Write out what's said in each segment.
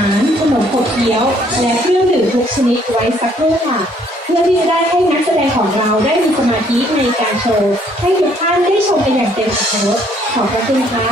ารขนมขบเคี้ยวและเครื่องดื่มทุกชนิดไว้สักครู่ค่ะเพื่อที่จะได้ให้นักแสดงของเราได้มีสมาธิในการโชว์ให้ทุกท่านได้ชมกันอย่างเต็มอรรถรสขอบพระคุณค่ะ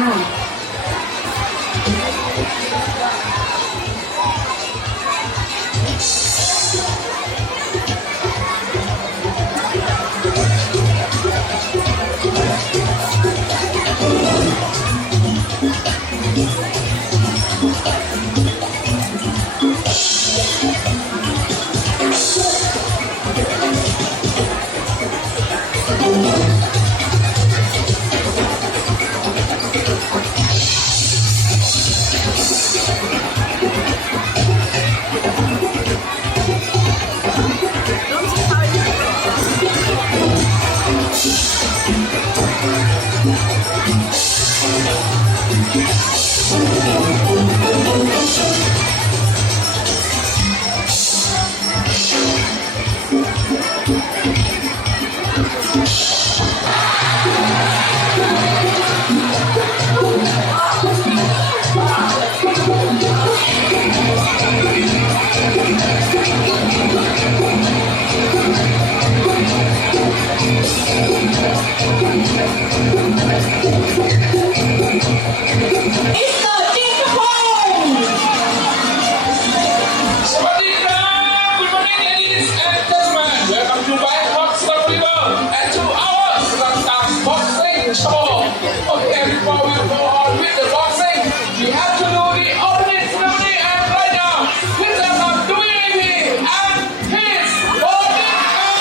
Okay, before we go on with the boxing, we have to do the opening ceremony, and right now, please welcome Dwayne and his bodyguard.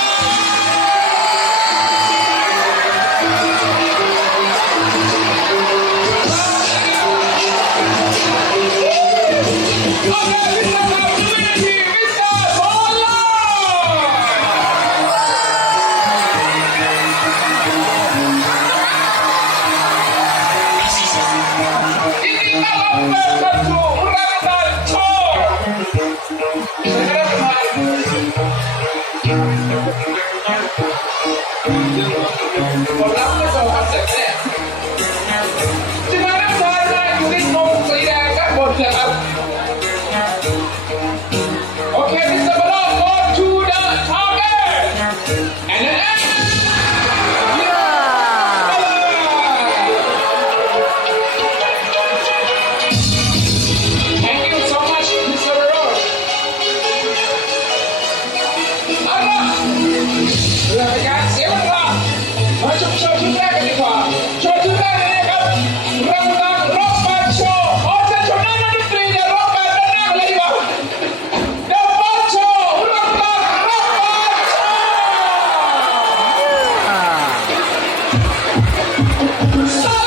Okay, please welcome Dwayne, Mr. Bola. Welcome to Ramadan Tour. ผมรับไม่ส่งคอนเซ็ปต์เนี่ยที่มาด้านซ้ายนะอยู่ที่ธงสีแดงด้านบนนะครับโอเค Mr. Bolo go to the target and thenมาชมโชว์ชุดแรกกันดีกว่าโชว์ชุดแรกเลยนะครับรังตังร็อกแบนด์โชว์ขอเชิญชมนักดนตรีเนี่ยร็อกแบนด์ด้านหน้าเลยดีกว่าเดอะบอลโชว์รังตังร็อกแบนด์โชว์ซา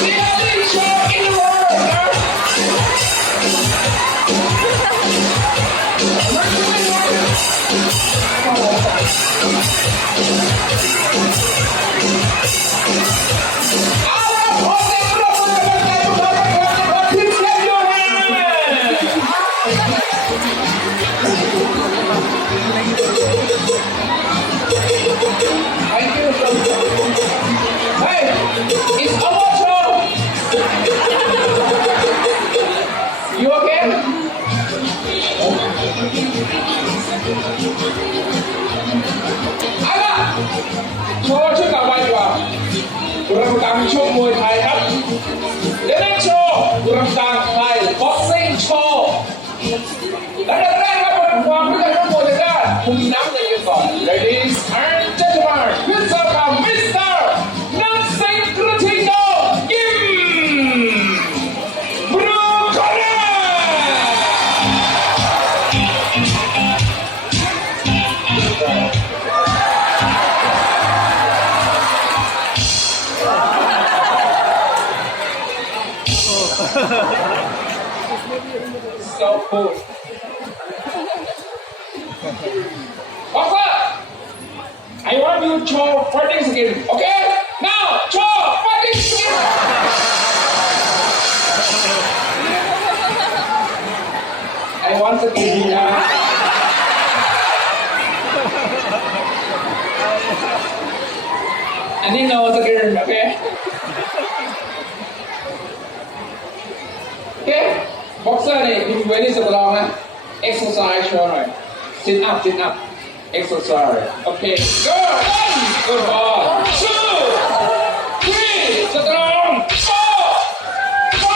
The only show in the world, Thank you. Hey, it's our show. You okay? เอาล่ะโชว์ชุดต่อไปดีกว่าเราตามชมมวยไทยครับเดี๋ยวนั้นโชว์เราตามไทยบ็อกซิ่งโชว์และเดี๋ยวแรกครับเป็นความรู้จักทั้งหมดจากด้านมุมน้ำเงินกันก่อน Ladies and gentlemen, please welcome Mr. นักสิงห์กระทิงโดยิมบรูคอนเนอร์ So cool. Boxer, I want you to show fighting skill. Okay? Now, show fighting skill. I want to give you อันนี้ no skin โอเคโอเคบ็อกเซอร์นี่มีเวทีสตรองนะ exercise โชว์หน่อย sit up exercise โอเค go one good ball 2 3 strong 4 5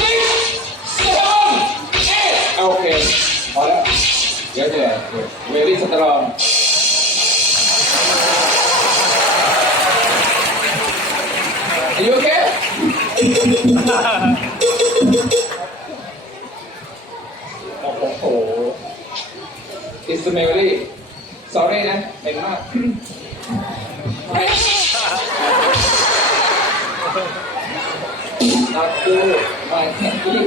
6 7 8โอเคพอแล้วเดี๋ยวเวทีสตรอง Are you okay? โอ้โห It's Mary sorry นะเป็นมากนักดูมาแข่งที่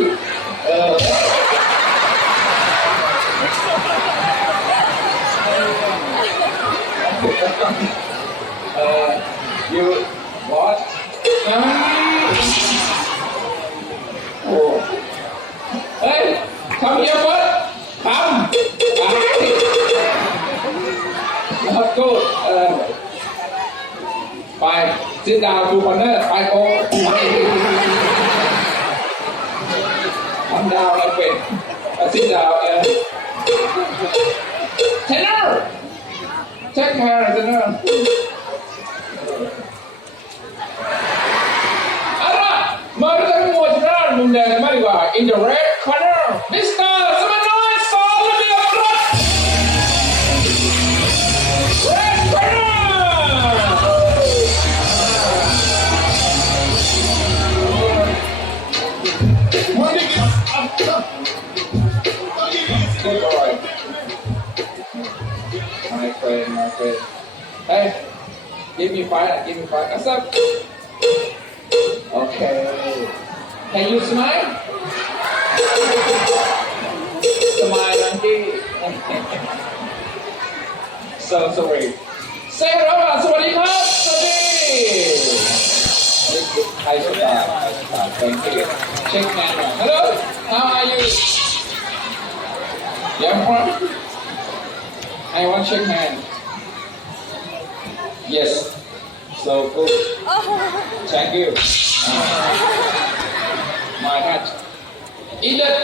you what โอ้เฮ้ยทำเยอะเว้ยทำnot good ไป sit down to corner ไปโก้ทำดาวแล้วเป็น sit down trainer take care trainerมาดูกันมวยที่ด้านมุมแดงกันมากดีกว่า in the red corner Mr. สมานอยสอนระเบียบรัฐ red corner good boy my friend hey give me five what's up Okay. Can you smile? Smile, monkey. So sorry. Say hello, สวัสดีครับสวัสดี Hi, star. Thank you. Shake hand. Hello. How are you? Yeah, from? I want shake hand. Yes. So good. Thank you. My hat. Eat it.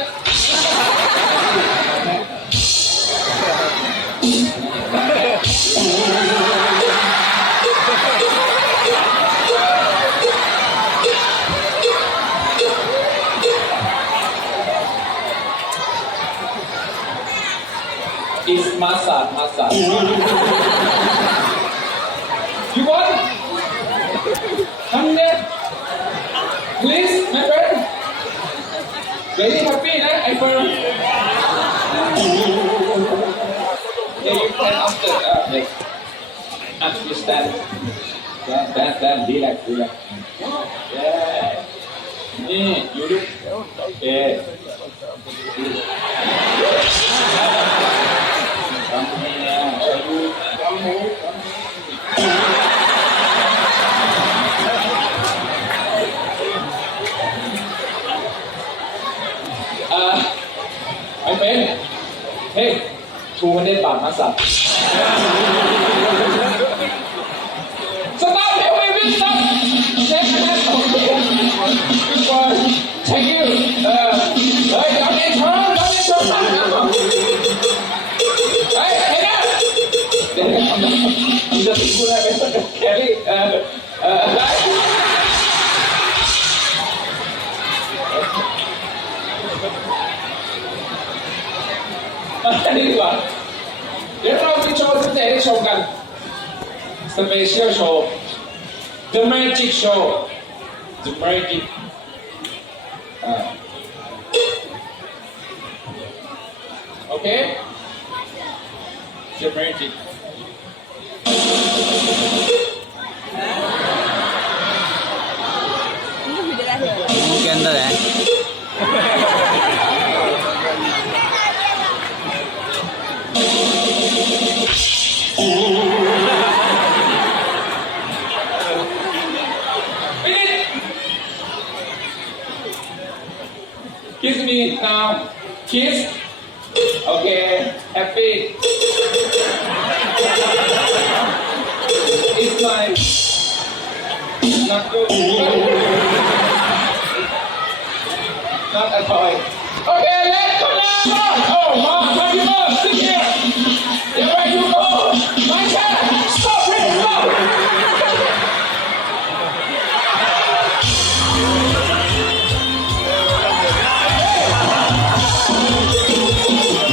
It's massage. You want? Hungry? Please, my friend. Very happy, na? I feel. Yeah, you can after like after you stand. Then relax. Yeah. You do. Okay. Come here. Come here. My friend, hey, 200 baht มาสัตว์ Stop it, baby, stop. Check that. Good boy. Thank you. Hey, don't enter. Hey, hey, now. You just put that in Kelly.อันนี้ดีกว่าเดี๋ยวเรามีโชว์พิเศษให้ชมกัน Special Show The Magic Show The Magic Okay The Magic Weekend đó nè. Kiss me now. Kiss. Okay. Happy. knuckle. Not a toy. Okay, let's come down. Oh, Mom, my people, sit here. Yeah, where you go? My chair. Stop here, stop.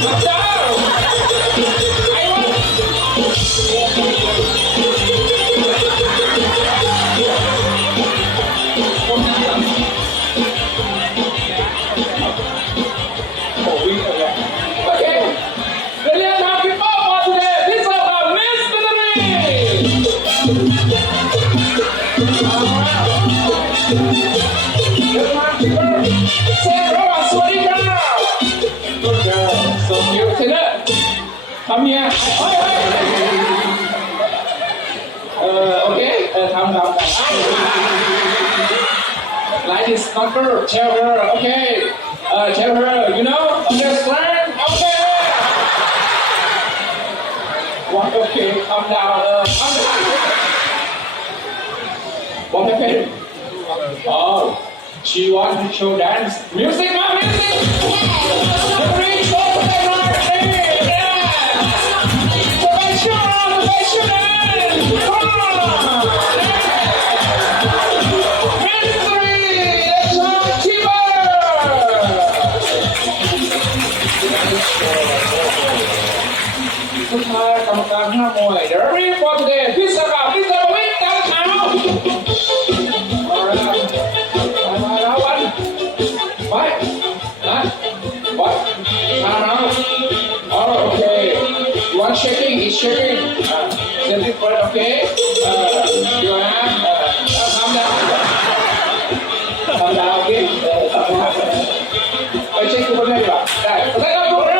Come down. I Okay. Brilliant now, people, for today. This is our mystery. Good man, people. Say hello and sorry now. Good girl. So cute. Taylor, come here. Okay. Come down. Like this knuckle. Tell her. Okay. Tell her, you know, understand? Okay. What? Okay, calm down. Calm down. What happened? Oh, she wants to show dance. Music, now music. Every show today, right? Yeah. Professional. Come on. Good night, กรรมการห้ามวย The referee for today พิศกาวิศวิทย์ดาวขาวมาแล้ววันไปนะวัดมาแล้ว Oh okay one shaking is shaking then this one okay you have calm down okay ไปเช็คตัวได้ดีกว่าได้ได้ครับทุกคน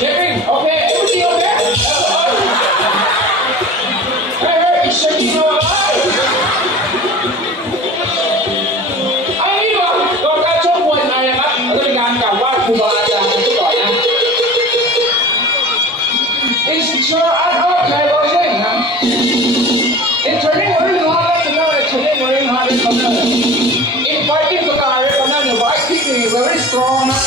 Shaking, okay, everything okay? Hey, it's shaking now. I need one. ก่อนการชกมวยไทยนะครับเราจะมีการกล่าวว่าครูบาอาจารย์กันก่อนนะ It's sure art of Thai boxing นะ In training very hard นะ training very hard นะ In fighting สกายนะ the right kick is very strong นะ